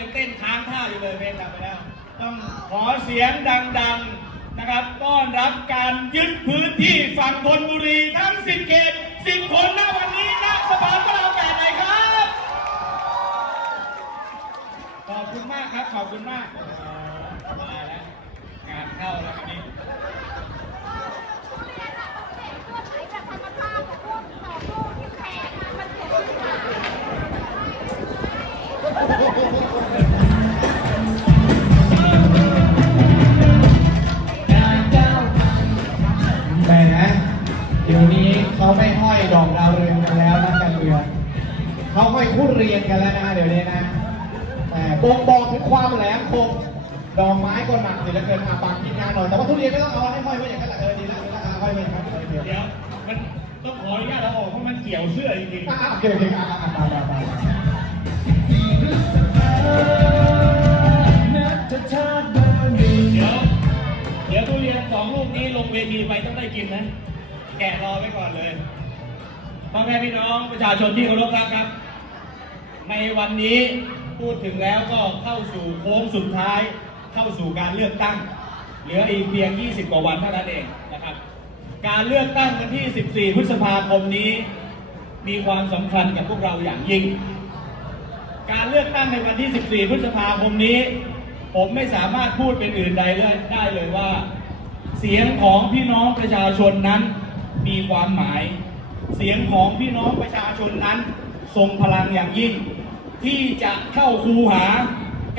ยังเต้นค้างท่าอยู่เลยเพลงดับไปแล้ว ต้องขอเสียงดังๆนะครับต้อนรับการยึดพื้นที่ฝั่งธนบุรีทั้งสิบเขตสิบคนณวันนี้ณสภาพระรามแปดเลยครับ ขอบคุณมากครับ ขอบคุณมากมาแล้วงานเข้าแล้ววันนี้ เขาห้อยคู่เรียนกันแล้วนะเดี๋ยวนี้นะแต่บ่งบอกถึงความแหลมคมดอกไม้ก็หนักเหลือเกินอาปากกินงานหน่อยแต่ว่าทุเรียนก็ต้องเอาให้ห้อยไว้อย่างนั้นแหละเออดีแล้วดีแล้วเอาห้อยไว้อย่างนั้นเลยเดี๋ยวเดี๋ยวมันต้องขออนุญาตเราออกเพราะมันเกี่ยวเสื้อจริงอะอะโอเคโอเคอะอะอะไปไปไปๆเดี๋ยวเดี๋ยวทุเรียนสองลูกนี้ลงเวทีไปต้องได้กินนะ แกะรอไว้ก่อนเลยพ่อแม่พี่น้องประชาชนที่เคารพรักครับ ในวันนี้พูดถึงแล้วก็เข้าสู่โค้งสุดท้าย เข้าสู่การเลือกตั้ง เหลืออีกเพียง 20 กว่าวันเท่านั้นเองนะครับ การเลือกตั้งวันที่ 14 พฤษภาคมนี้ มีความสำคัญกับพวกเราอย่างยิ่ง การเลือกตั้งในวันที่ 14 พฤษภาคมนี้ ผมไม่สามารถพูดเป็นอื่นใดเลยได้เลยว่า เสียงของพี่น้องประชาชนนั้นมีความหมาย เสียงของพี่น้องประชาชนนั้น ทรงพลังอย่างยิ่ง ที่จะเข้าคูหา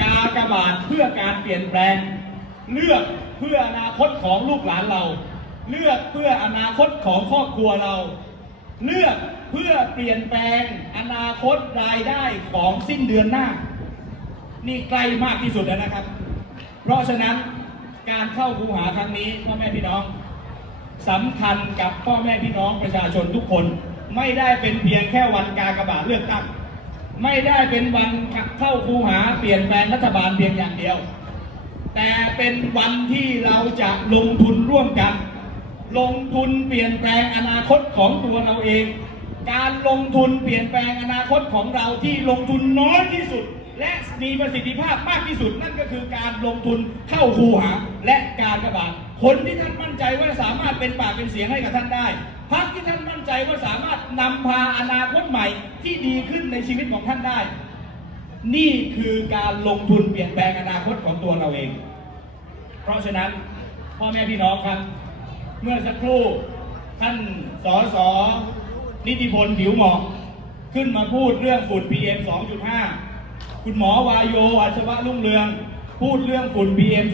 กากบาทเพื่อการเปลี่ยนแปลง เลือกเพื่ออนาคตของลูกหลานเรา เลือกเพื่ออนาคตของครอบครัวเรา เลือกเพื่อเปลี่ยนแปลงอนาคตรายได้ของสิ้นเดือนหน้า นี่ใกล้มากที่สุดแล้วนะครับ เพราะฉะนั้นการเข้าคูหาครั้งนี้พ่อแม่พี่น้องสำคัญกับพ่อแม่พี่น้องประชาชนทุกคน ไม่ได้เป็นเพียงแค่วันกากบาทเลือกตั้ง ไม่ได้เป็นวันเข้าคูหาเปลี่ยนแปลงรัฐบาลเพียงอย่างเดียว แต่เป็นวันที่เราจะลงทุนร่วมกัน ลงทุนเปลี่ยนแปลงอนาคตของตัวเราเอง การลงทุนเปลี่ยนแปลงอนาคตของเราที่ลงทุนน้อยที่สุด และมีประสิทธิภาพมากที่สุดนั่นก็คือการลงทุนเข้าคูหาและการกระบาดคนที่ท่านมั่นใจว่าสามารถเป็นปากเป็นเสียงให้กับท่านได้ พรรคที่ท่านมั่นใจว่าสามารถนำพาอนาคตใหม่ที่ดีขึ้นในชีวิตของท่านได้ นี่คือการลงทุนเปลี่ยนแปลงอนาคตของตัวเราเอง เพราะฉะนั้นพ่อแม่พี่น้องครับ เมื่อสักครู่ท่านสอสอนิติพลผิวหมอกขึ้นมาพูดเรื่องฝุ่น PM 2.5 คุณหมอวายโยอัศวะรุ่งเรือง พูดเรื่องฝุ่น PM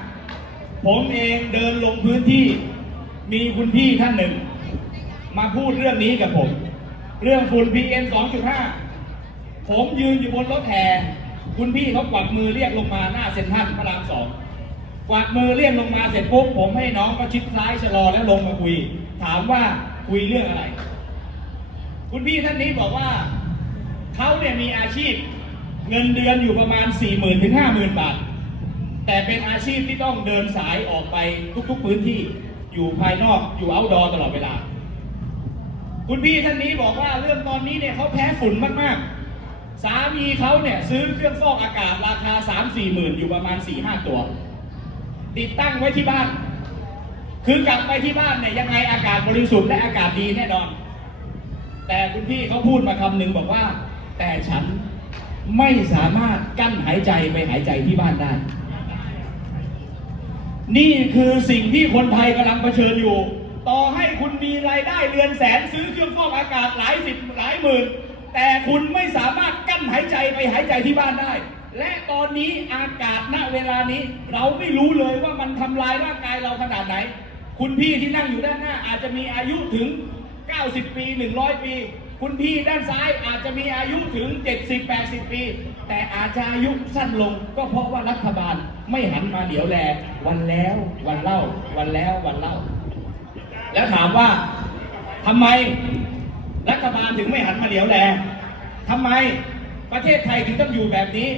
2.5 ผมเองเดินลงพื้นที่มีคุณพี่ท่านหนึ่ง มาพูดเรื่องนี้กับผม เรื่องฝุ่น PM 2.5 ผมยืนอยู่บนรถแห่คุณพี่เขากวักมือเรียกลงมาหน้าเซ็นทรัลพระรามสองกวาดมือเรียกลงมาเสร็จปุ๊บผมให้น้องก็ชิดซ้ายชะลอแล้วลงมาคุย ถามว่าคุยเรื่องอะไร คุณพี่ท่านนี้บอกว่าเขาเนี่ยมีอาชีพเงินเดือนอยู่ประมาณ 4 0 0 0 0 ถึง 50,000 บาท แต่เป็นอาชีพที่ต้องเดินสายออกไปทุกๆพื้นที่ อยู่ภายนอกอยู่เอาดอตลอดเวลา คุณพี่ท่านนี้บอกว่าเรื่องตอนนี้เนี่ยเขาแพ้ฝุ่นมากๆ สามีเขาเนี่ยซื้อเครื่องฟอกอากาศราคา3-4หมื่นอยู่ประมาณ4-5ตัว ติดตั้งไว้ที่บ้าน คือกลับไปที่บ้านเนี่ยยังไงอากาศบริสุทธิ์และอากาศดีแน่นอน แต่คุณพี่เขาพูดมาคำหนึ่งบอกว่า แต่ฉันไม่สามารถกั้นหายใจไปหายใจที่บ้านได้ นี่คือสิ่งที่คนไทยกำลังเผชิญอยู่ ต่อให้คุณมีรายได้เรือนแสนซื้อเครื่องฟอกอากาศหลายสิบหลายหมื่น แต่คุณไม่สามารถกั้นหายใจไปหายใจที่บ้านได้ และตอนนี้อากาศณเวลานี้ เราไม่รู้เลยว่ามันทำลายร่างกายเราขนาดไหน คุณพี่ที่นั่งอยู่ด้านหน้า อาจจะมีอายุถึง 90 ปี 100 ปี คุณพี่ด้านซ้ายอาจจะมีอายุถึง 70 80 ปี แต่อาจจะอายุสั้นลงก็เพราะว่ารัฐบาลไม่หันมาเหลียวแลวันแล้ววันเล่า วันแล้ววันเล่า แล้วถามว่าทำไมรัฐบาลถึงไม่หันมาเหลียวแลทำไมประเทศไทยถึงต้องอยู่แบบนี้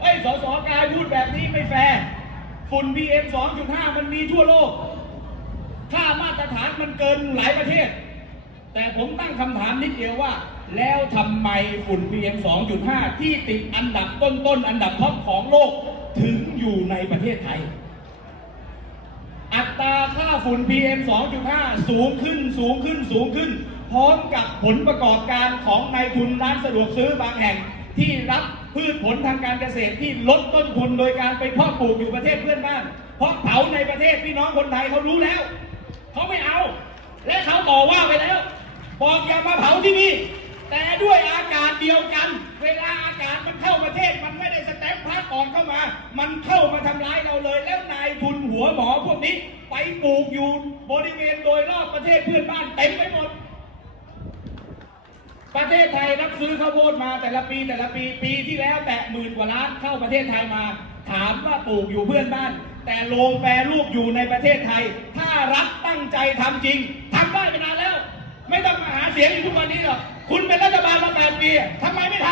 เอ้ย สสกายพูดแบบนี้ไม่แฟร์ฝุ่น PM 2.5 มันมีทั่วโลก ค่ามาตรฐานมันเกินหลายประเทศ แต่ผมตั้งคำถามนิดเดียวว่า แล้วทำไมฝุ่น PM 2.5 ที่ติดอันดับต้นๆ อันดับท็อปของโลก ถึงอยู่ในประเทศไทย ตราค่าฝุ่น PM 2.5 สูงขึ้นสูงขึ้นสูงขึ้น พร้อมกับผลประกอบการของนายทุนร้านสะดวกซื้อบางแห่ง ที่รับพืชผลทางการเกษตรที่ลดต้นทุนโดยการไปเพาะปลูกอยู่ประเทศเพื่อนบ้าน เพราะเผาในประเทศพี่น้องคนไทยเขารู้แล้ว เขาไม่เอา และเขาต่อว่าไปแล้ว บอกอย่ามาเผาที่นี่ แต่ด้วยอากาศเดียวกัน เวลาอากาศมันเข้าประเทศ มันไม่ได้สแตมป์พาสปอร์ตเข้ามา มันเข้ามาทำร้ายเราเลย แล้วนายทุนหัวหมอพวกนี้ ไปปลูกอยู่บริเวณโดยรอบประเทศเพื่อนบ้านเต็มไปหมด ประเทศไทยรับซื้อข้าวโพดมาแต่ละปีแต่ละปีปีที่แล้วแตะหมื่นกว่าล้านเข้าประเทศไทยมา ถามว่าปลูกอยู่เพื่อนบ้าน แต่โรงแปรรูปอยู่ในประเทศไทย ถ้ารัฐตั้งใจทำจริงทำได้ไปนานแล้ว ไม่ต้องมาหาเสียงอยู่ทุกวันนี้หรอก คุณเป็นรัฐบาลมาแปดปีทำไมไม่ท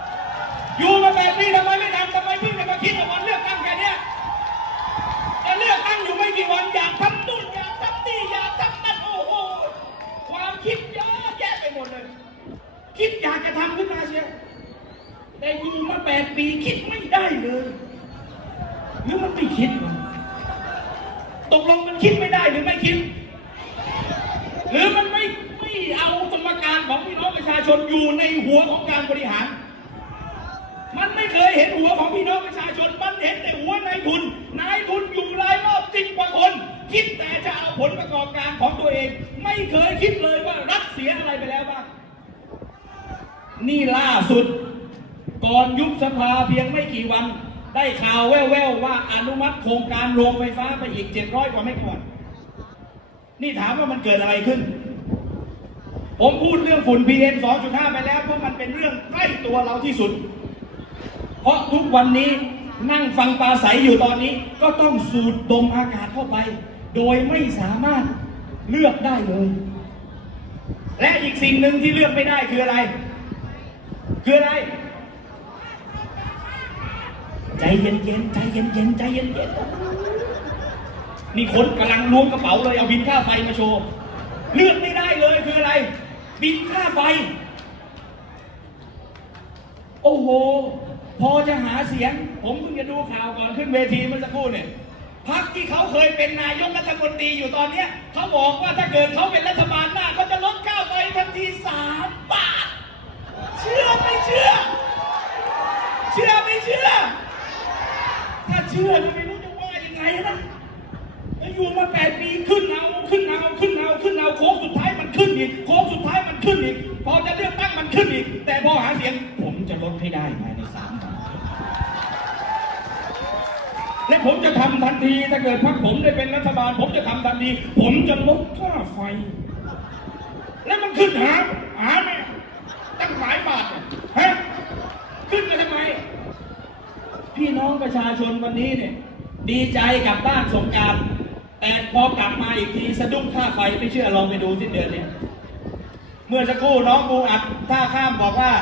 ำอยู่มาแปดปีทำไมไม่ทำทำไมเพิ่งจะมาคิดว่าวันเลือกตั้งแค่นี้จะเลือกตั้งอยู่ไม่กี่วันอยากทำนู่นอยากทำนี่อยากทำนั่นโอ้โหความคิดเยอะแยะไปหมดเลย คิดอยากจะทำขึ้นมาเชียวแต่อยู่มาแปดปีคิดไม่ได้เลยหรือมันไม่คิดตกลงมันคิดไม่ได้หรือไม่คิด หรือมันไม่ไม่เอาสมการ ของพี่น้องประชาชนอยู่ในหัวของการบริหาร มันไม่เคยเห็นหัวของพี่น้องประชาชน มันเห็นแต่หัวนายทุน นายทุนอยู่รายรอบสิบกว่าคน คิดแต่จะเอาผลประกอบการของตัวเอง ไม่เคยคิดเลยว่ารัฐเสียอะไรไปแล้วบ้าง นี่ล่าสุด ก่อนยุบสภาเพียงไม่กี่วัน ได้ข่าวแว่วๆว่าอนุมัติโครงการโรงไฟฟ้าไปอีก 700 กว่าเมกะวัตต์นี่ถามว่ามันเกิดอะไรขึ้น ผมพูดเรื่องฝุ่น PM 2.5 ไปแล้วเพราะมันเป็นเรื่องใกล้ตัวเราที่สุด เพราะทุกวันนี้นั่งฟังปลาใสอยู่ตอนนี้ ก็ต้องสูดดมอากาศเข้าไป โดยไม่สามารถเลือกได้เลย และอีกสิ่งหนึ่งที่เลือกไม่ได้คืออะไร คืออะไร ใจเย็นๆใจเย็นๆใจเย็นๆนี่คนกำลังล้วงกระเป๋าเลยเอาบินค่าไฟมาโชว์ เลือกไม่ได้เลยคืออะไร บินค่าไฟ โอ้โห พอจะหาเสียง ผมเพิ่งจะดูข่าวก่อนขึ้นเวทีเมื่อสักครู่เนี่ยพักที่เขาเคยเป็นนายกรัฐมนตรีอยู่ตอนเนี้ยเขาบอกว่าถ้าเกิดเขาเป็นรัฐบาลหน้าเขาจะลดค่าไฟทันทีสามบาท เชื่อไม่เชื่อ เชื่อไม่เชื่อ ถ้าเชื่อนี่ไม่รู้จะว่ายังไงนะอยู่มาแปดปีขึ้นเอาขึ้นเอาขึ้นเอาขึ้นเอาโค้งสุดท้ายมันขึ้นอีกโค้งสุดท้ายมัน ขึ้นอีก พอจะเลือกตั้งมันขึ้นอีก แต่พอหาเสียง ผมจะลดให้ได้ภายในสามวันและผมจะทำทันที ถ้าเกิดพรรคผมได้เป็นรัฐบาล ผมจะทำทันที ผมจะลดค่าไฟ แล้วมันขึ้นหาหาไหมตั้งหลายบาทเนี่ยฮะขึ้นมาทำไม พี่น้องประชาชนวันนี้เนี่ยดีใจกับบ้านสงการแต่พอกลับมาอีกทีสะดุ้งค่าไฟไม่เชื่อลองไปดูสิ้นเดือนเนี่ย เมื่อสักครู่น้องปูอัดท่าข้ามบอกว่า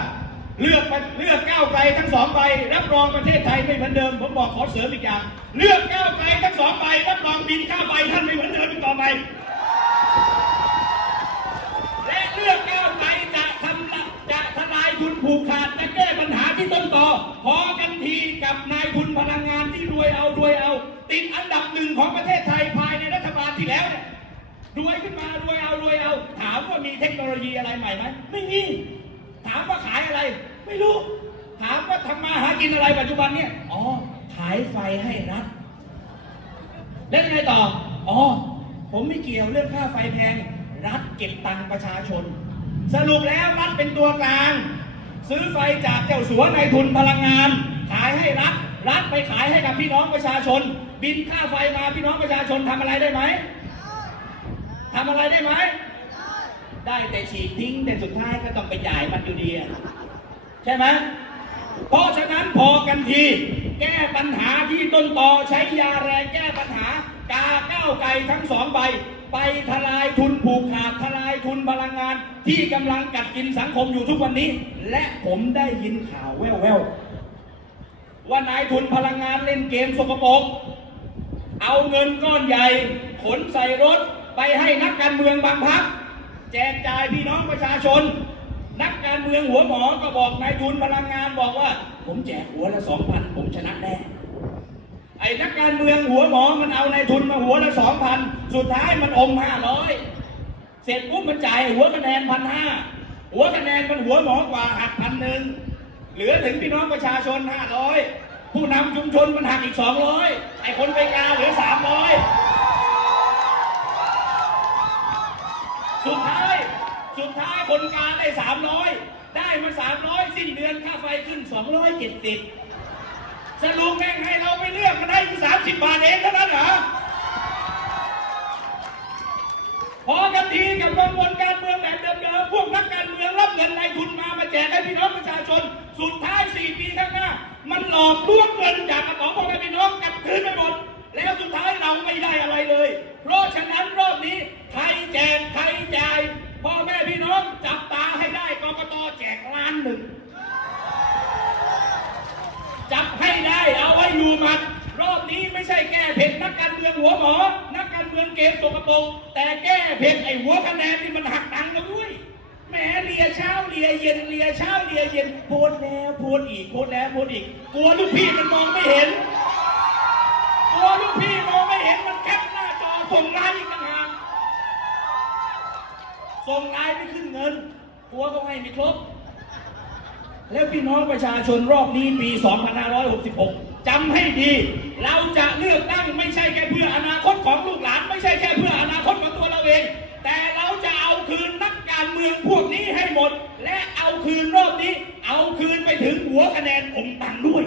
เลือกเลือกก้าวไกลทั้งสองใบรับรองประเทศไทยไม่เหมือนเดิมผมบอกขอเสริมอีกอย่าง เลือกก้าวไกลทั้งสองใบรับรองบินค่าไฟท่านไม่เหมือนเดิมต่อไปและเลือกก้าวไกลจะทำจะทลายทุนผูกขาดจะแก้ปัญหาที่ต้นต่อพอกันทีกับนายทุนพลังงานที่รวยเอารวยเอา ติดอันดับหนึ่งของประเทศไทยภายในรัฐบาลที่แล้วเนี่ย รวยขึ้นมารวยเอารวยเอา ถามว่ามีเทคโนโลยีอะไรใหม่ไหมไม่มีถามว่าขายอะไร ไม่รู้ ถามว่าทำมาหากินอะไรปัจจุบันเนี่ยอ๋อขายไฟให้รัฐแล้วยังไงต่ออ๋อผมไม่เกี่ยวเรื่องค่าไฟแพง รัฐเก็บตังค์ประชาชน สรุปแล้วรัฐเป็นตัวกลาง ซื้อไฟจากเจ้าสัวนายทุนพลังงาน ขายให้รัฐรัฐไปขายให้กับพี่น้องประชาชน บินค่าไฟมาพี่น้องประชาชนทำอะไรได้ไหม ทำอะไรได้ไหม ได้แต่ฉีกทิ้งแต่สุดท้ายก็ต้องไปจ่ายมันอยู่ดีใช่ไหมเพราะฉะนั้นพอกันที แก้ปัญหาที่ต้นตอใช้ยาแรงแก้ปัญหากาเก้าไกลทั้งสองใบ ไปทลายทุนผูกขาดทลายทุนพลังงาน ที่กำลังกัดกินสังคมอยู่ทุกวันนี้ และผมได้ยินข่าวแว่วๆว่านายทุนพลังงานเล่นเกมสกปรกเอาเงินก้อนใหญ่ ขนใส่รถ ไปให้นักการเมืองบางพักแจกจ่ายพี่น้องประชาชน นักการเมืองหัวหมอก็บอกนายทุนพลังงานบอกว่า ผมแจกหัวละสองพันผมชนะแน่ไอ้นักการเมืองหัวหมอมันเอานายทุนมาหัวละสองพันสุดท้ายมันอมห้าร้อยเสร็จปุ๊บมันจ่ายหัวคะแนนพันห้าหัวคะแนนมันหัวหมอกว่าหักพันหนึ่งเหลือถึงพี่น้องประชาชนห้าร้อยผู้นำชุมชนมันหักอีกสองร้อยไอ้คนไปกาเหลือสามร้อย สุดท้าย สุดท้ายคนกาได้สามร้อยได้มาสามร้อยสิ้นเดือนค่าไฟขึ้นสองร้อยเจ็ดสิบสรุปแม่งให้เราไปเลือกกันได้ที่สามสิบบาทเองเท่านั้นเหรอพอกันทีกับกระบวนการเมืองแบบเดิมๆพวกนักการเมืองรับเงินนายทุนมามาแจกให้พี่น้องประชาชน สุดท้ายสี่ปีข้างหน้า มันหลอกลวงเงินจากกระเป๋าพ่อแม่พี่น้องกับคืนไปหมด แล้วสุดท้ายเราไม่ได้อะไรเลย เพราะฉะนั้นรอบนี้ใครแจกใครจ่ายพ่อแม่พี่น้องจับตาให้ได้กกตแจกล้านหนึ่ง จับให้ได้เอาไว้อยู่หมัด รอบนี้ไม่ใช่แก้เผ็ดนักการเมืองหัวหมอ นักการเมืองเกมสก ปรกแต่แก้เผ็ดไอ้หัวคะแนนที่มันหักตังค์กันด้วยแหมเลียเช้าเลียเย็นเลียเช้าเลียเย็นโพดแล้วโพดอีกโพดแล้วโพดอีกกลัวลูกพี่มันมองไม่เห็นกลัวลูกพี่มองไม่เห็นมันแคปหน้าจอส่งไลน์อีกต่างหากส่งไลน์ไม่ขึ้นเงินกลัวเขาให้ไม่ครบแล้วพี่น้องประชาชนรอบนี้ปี 2566 จำให้ดี เราจะเลือกตั้งไม่ใช่แค่เพื่ออนาคตของลูกหลาน ไม่ใช่แค่เพื่อ เอง แต่เราจะเอาคืนนักการเมืองพวกนี้ให้หมด และเอาคืนรอบนี้ เอาคืนไปถึงหัวคะแนนอมตันด้วย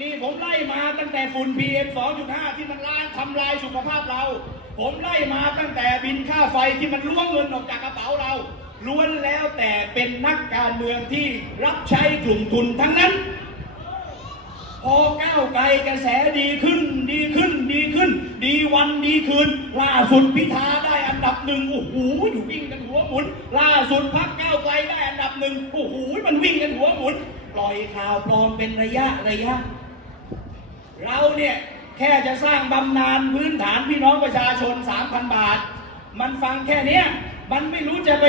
นี่ผมไล่มาตั้งแต่ฝุ่น PM 2.5 ที่มันล้างทำลายสุขภาพเรา ผมไล่มาตั้งแต่บินค่าไฟที่มันล้วงเงินออกจากกระเป๋าเราล้วนแล้วแต่เป็นนักการเมืองที่รับใช้กลุ่มทุนทั้งนั้น พอก้าวไกลกระแสดีขึ้น ดีขึ้น ดีขึ้น ดีวันดีคืน ล่าสุดพิธาได้อันดับหนึ่งโอ้โหอยู่วิ่งกันหัวหมุน ล่าสุดพักก้าวไกลได้อันดับหนึ่งโอ้โหมันวิ่งกันหัวหมุน ปล่อยข่าวปลอมเป็นระยะระยะ เราเนี่ยแค่จะสร้างบำนาญพื้นฐานพี่น้องประชาชน 3,000 บาท มันฟังแค่เนี้ยมันไม่รู้จะไป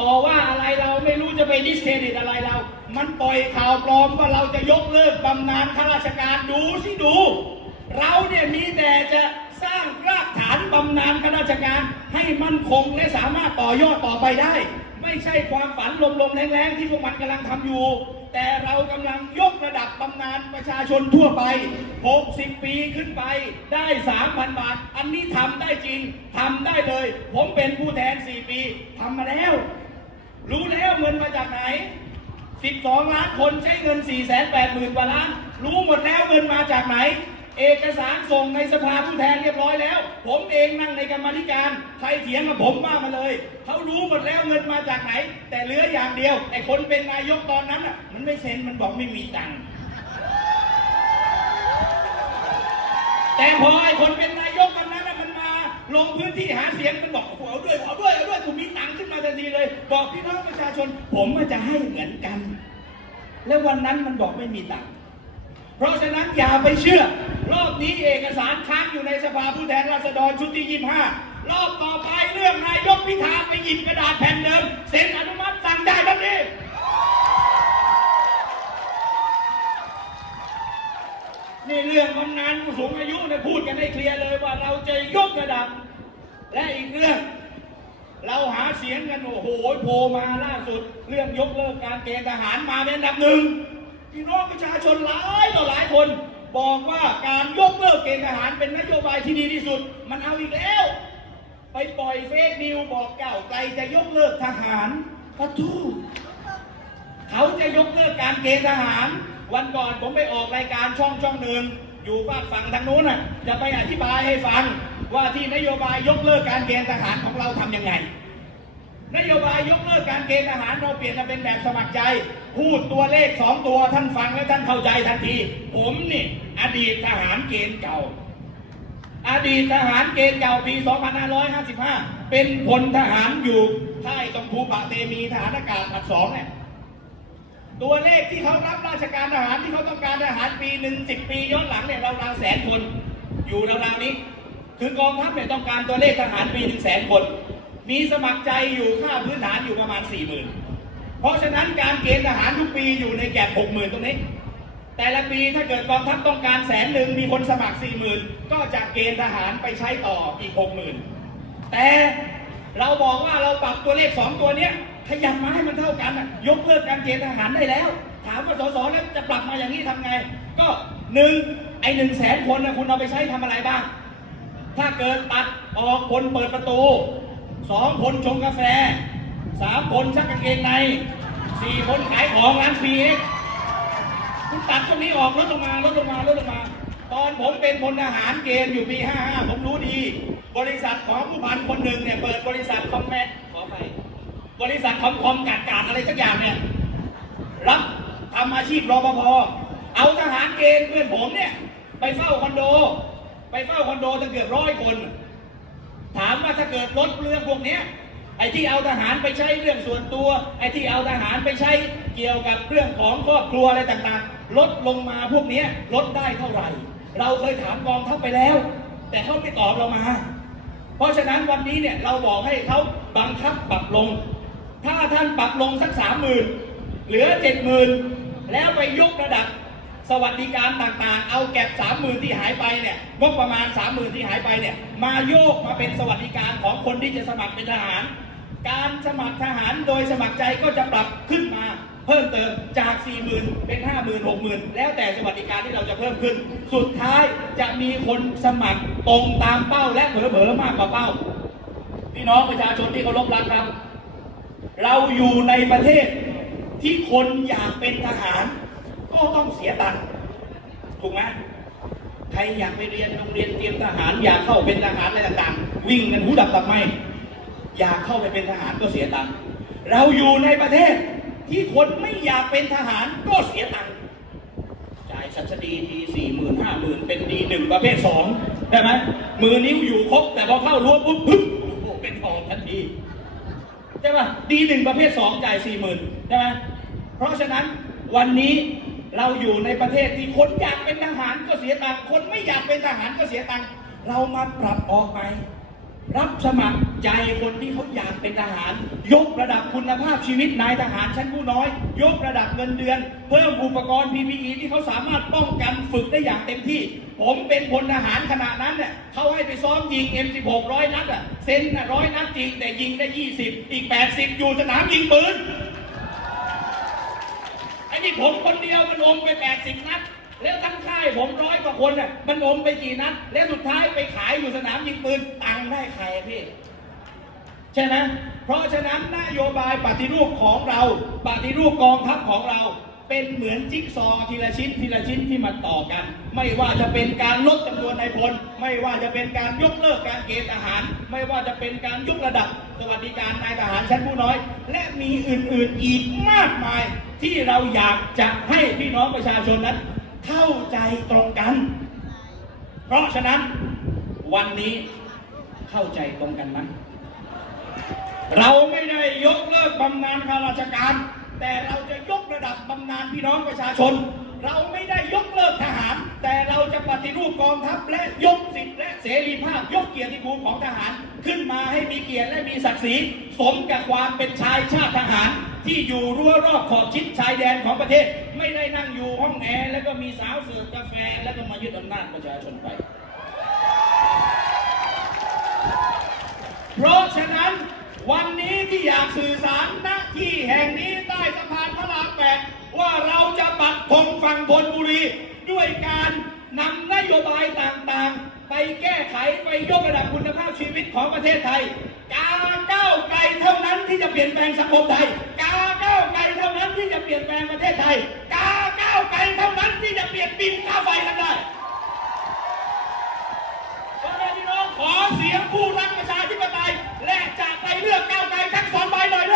ต่อว่าอะไรเราไม่รู้จะไปดิสเครดิตอะไรเรา มันปล่อยข่าวปลอมว่าเราจะยกเลิกบำนาญข้าราชการดูสิดู เราเนี่ยมีแต่จะสร้างรากฐานบำนาญข้าราชการให้มั่นคงและสามารถต่อยอดต่อไปได้ ไม่ใช่ความฝันลมๆแรงๆที่พวกมันกำลังทำอยู่ แต่เรากำลังยกระดับบำนาญประชาชนทั่วไป 60 ปีขึ้นไปได้ 3,000 บาท อันนี้ทำได้จริงทำได้เลย ผมเป็นผู้แทน 4 ปีทำมาแล้ว รู้แล้วเงินมาจากไหน 12 ล้านคนใช้เงิน 4 8 0 0 0 0กว่าล้าน รู้หมดแล้วเงินมาจากไหน เอกสารส่งในสภาผู้แทนเรียบร้อยแล้ว ผมเองนั่งในกรรมธิการ ใครเถียงกับผมบ้ามาเลย เขารู้หมดแล้วเงินมาจากไหน แต่เหลืออย่างเดียวไอ้คนเป็นนายกตอนนั้นอะ มันไม่เซ็นมันบอกไม่มีตังค์แต่พอไอ้คนเป็นนายกวันนั้นน่ะมันมา ลงพื้นที่หาเสียงมันบอกโอ้โหเอาด้วยเอาด้วยเอาด้วยกูมีตังค์ขึ้นมาทันทีเลย บอกพี่น้องประชาชน ผมจะให้เหมือนกัน แล้ววันนั้นมันบอกไม่มีตังค์เพราะฉะนั้นอย่าไปเชื่อ รอบนี้เอกสารค้างอยู่ในสภาผู้แทนราษฎรชุดที่ 25 รอบต่อไปเรื่องนายกพิธาไปหยิบกระดาษแผ่นเดิมเซ็นอนุมัติสั่งได้ทันทีนี่เรื่องบำนาญผู้สูงอายุเนี่ยพูดกันให้เคลียร์เลยว่าเราจะยกระดับ และอีกเรื่อง เราหาเสียงกันโอ้โหโผล่มาล่าสุด เรื่องยกเลิกการเกณฑ์ทหารมาเป็นอันดับหนึ่งพี่น้องประชาชนหลายต่อหลายคน บอกว่าการยกเลิกเกณฑ์ทหารเป็นนโยบายที่ดีที่สุด มันเอาอีกแล้ว ไปปล่อยเฟซนิวบอกเก่าไกลจะยกเลิกทหารปะทูเขาจะยกเลิกการเกณฑ์ทหาร วันก่อนผมไปออกรายการช่องช่องหนึ่งอยู่ฝากฝั่งทางนู้นน่ะจะไปอธิบายให้ฟัง ว่าที่นโยบายยกเลิกการเกณฑ์ทหารของเราทำยังไง นโยบายยกเลิกการเกณฑ์ทหารเราเปลี่ยนมาเป็นแบบสมัครใจ พูดตัวเลขสองตัวท่านฟังและท่านเข้าใจทันที ผมนี่อดีตทหารเกณฑ์เก่า อดีตทหารเกณฑ์เก่าปี 2555 เป็นพลทหารอยู่ค่ายตรงภูปะเตมีทหารอากาศอัดสองเนี่ยตัวเลขที่เขารับราชการทหารที่เขาต้องการทหารปีหนึ่งสิบปีย้อนหลังเนี่ยเราราวๆแสนคน อยู่ราวๆนี้ คือกองทัพเนี่ยต้องการตัวเลขทหารปีหนึ่งแสนคน มีสมัครใจอยู่ค่าพื้นฐานอยู่ประมาณสี่หมื่นเพราะฉะนั้นการเกณฑ์ทหารทุกปีอยู่ในแก็บหกหมื่นตรงนี้ แต่ละปีถ้าเกิดกองทัพต้องการแสนหนึ่งมีคนสมัครสี่หมื่นก็จะเกณฑ์ทหารไปใช้ต่ออีกหกหมื่นแต่เราบอกว่าเราปรับตัวเลขสองตัวเนี้ยขยับมาให้มันเท่ากันยกเลิกการเกณฑ์ทหารได้แล้ว ถามว่าสสแล้วจะปรับมาอย่างนี้ทำไง ก็หนึ่งไอหนึ่งแสนคนนะคุณเอาไปใช้ทำอะไรบ้าง ถ้าเกิดตัดออกคนเปิดประตูสองคนชงกาแฟสามคนชักกางเกงในสี่คนขายของร้านฟรีเองคุณตัดตรงนี้ออกลดลงมาลดลงมาลดลงมา ตอนผมเป็นพลทหารเกณฑ์อยู่ปี 55 ผมรู้ดี บริษัทของผู้พันคนหนึ่งเนี่ยเปิดบริษัทคอมแมทขอไป บริษัทคอมคอมกาดกาดอะไรสักอย่างเนี่ย รับทำอาชีพรปภเอาทหารเกณฑ์เพื่อนผมเนี่ย ไปเฝ้าคอนโด ไปเฝ้าคอนโดตั้งเกือบร้อยคน ถามว่าถ้าเกิดลดเรื่องพวกนี้ไอ้ที่เอาทหารไปใช้เรื่องส่วนตัว ไอ้ที่เอาทหารไปใช้เกี่ยวกับเรื่องของครอบครัวอะไรต่างๆ ลดลงมาพวกนี้ลดได้เท่าไหร่ เราเคยถามกองทัพไปแล้ว แต่เขาไม่ตอบเรามา เพราะฉะนั้นวันนี้เนี่ยเราบอกให้เขาบังคับปรับลง ถ้าท่านปรับลงสักสามหมื่นเหลือเจ็ดหมื่นแล้วไปยกระดับ สวัสดิการต่างๆ เอาแก็บสามหมื่นที่หายไปเนี่ยงบประมาณสามหมื่นที่หายไปเนี่ยมาโยกมาเป็นสวัสดิการของคนที่จะสมัครเป็นทหาร การสมัครทหารโดยสมัครใจก็จะปรับขึ้นมาเพิ่มเติมจาก 4 0,000 เป็น 50,000 60,000 แล้วแต่สวัสดิการที่เราจะเพิ่มขึ้น สุดท้ายจะมีคนสมัครตรงตามเป้าและเผลอๆมากกว่าเป้า พี่น้องประชาชนที่เคารพรักครับ เราอยู่ในประเทศที่คนอยากเป็นทหาร ก็ต้องเสียตังค์ถูกไหมใครอยากไปเรียนโรงเรียนเตรียมทหาร อยากเข้าเป็นทหารอะไรต่างๆ วิ่งกันหูดับตับไหมอยากเข้าไปเป็นทหารก็เสียตังค์เราอยู่ในประเทศที่คนไม่อยากเป็นทหารก็เสียตังค์จ่ายสัสดีทีสี่หมื่นห้าหมื่นเป็นดีหนึ่งประเภทสองใช่ไหมมือนิ้วอยู่ครบ แต่พอเข้ารั้วปุ๊บปึ๊บเป็นทองทันทีใช่ป่ะดีหนึ่งประเภทสองจ่ายสี่หมื่นใช่ไหมเพราะฉะนั้นวันนี้ เราอยู่ในประเทศที่คนอยากเป็นทหารก็เสียตังค์คนไม่อยากเป็นทหารก็เสียตังค์เรามาปรับออกไป รับสมัครใจคนที่เขาอยากเป็นทหาร ยกระดับคุณภาพชีวิตนายทหารชั้นผู้น้อย ยกระดับเงินเดือน เพิ่มอุปกรณ์ PPE ที่เขาสามารถป้องกันฝึกได้อย่างเต็มที่ ผมเป็นพลทหารขณะนั้นเนี่ยเขาให้ไปซ้อมยิง M16 ร้อยนัดอะเซนน่ะร้อยนัดจริงแต่ยิงได้ 20 อีก 80 อยู่สนามยิงปืน อ้นี่ผมคนเดียวมันอมไป80นัด แล้วทั้งค่ายผมร้อยกว่าคนน่ะมันอมไปกี่นัด แล้วสุดท้ายไปขายอยู่สนามยิงปืนตังได้ใครพี่ ใช่ไหมเพราะฉะนั้นนโยบายปฏิรูปของเรา ปฏิรูปกองทัพของเราเป็นเหมือนจิ๊กซอว์ทีละชิ้นทีละชิ้นที่มาต่อกัน ไม่ว่าจะเป็นการลดจำนวนนายพล ไม่ว่าจะเป็นการยกเลิกการเกณฑ์ทหาร ไม่ว่าจะเป็นการยกระดับสวัสดิการนายทหารชั้นผู้น้อย และมีอื่นๆอีกมากมาย ที่เราอยากจะให้พี่น้องประชาชนนั้น เข้าใจตรงกัน เพราะฉะนั้นวันนี้เข้าใจตรงกันไหมเราไม่ได้ยกเลิกบำนาญข้าราชการ แต่เราจะยกระดับบำนาญพี่น้องประชาชน เราไม่ได้ยกเลิกทหาร แต่เราจะปฏิรูปกองทัพและยกสิทธิและเสรีภาพ ยกเกียรติภูมิของทหาร ขึ้นมาให้มีเกียรติและมีศักดิ์ศรีสมกับความเป็นชายชาติทหาร ที่อยู่รั้วรอบขอบชิดชายแดนของประเทศ ไม่ได้นั่งอยู่ห้องแอร์แล้วก็มีสาวเสิร์ฟกาแฟแล้วก็มายึดอำนาจประชาชนไป เพราะฉะนั้นวันนี้ที่อยากสื่อสารณที่แห่งนี้ใต้สะพานพระรามแปดว่าเราจะปักธงฝั่งธนบุรีด้วยการนำนโยบายต่างๆ ไปแก้ไขไปยกระดับคุณภาพชีวิตของประเทศไทย การก้าวไกลเท่านั้นที่จะเปลี่ยนแปลงสังคมไทย กาก้าวไกลเที่จะเปลี่ยนแปลงประเทศไทยกาก้าวไกลเท่านั้นที่จะเปลี่ยนบินค่าไฟกันได้พ่อแม่พี่น้องขอเสียงผู้รักประชาธิปไตยและจากไปเลือกก้าวไกลทั้งสองใบหน่อยเลย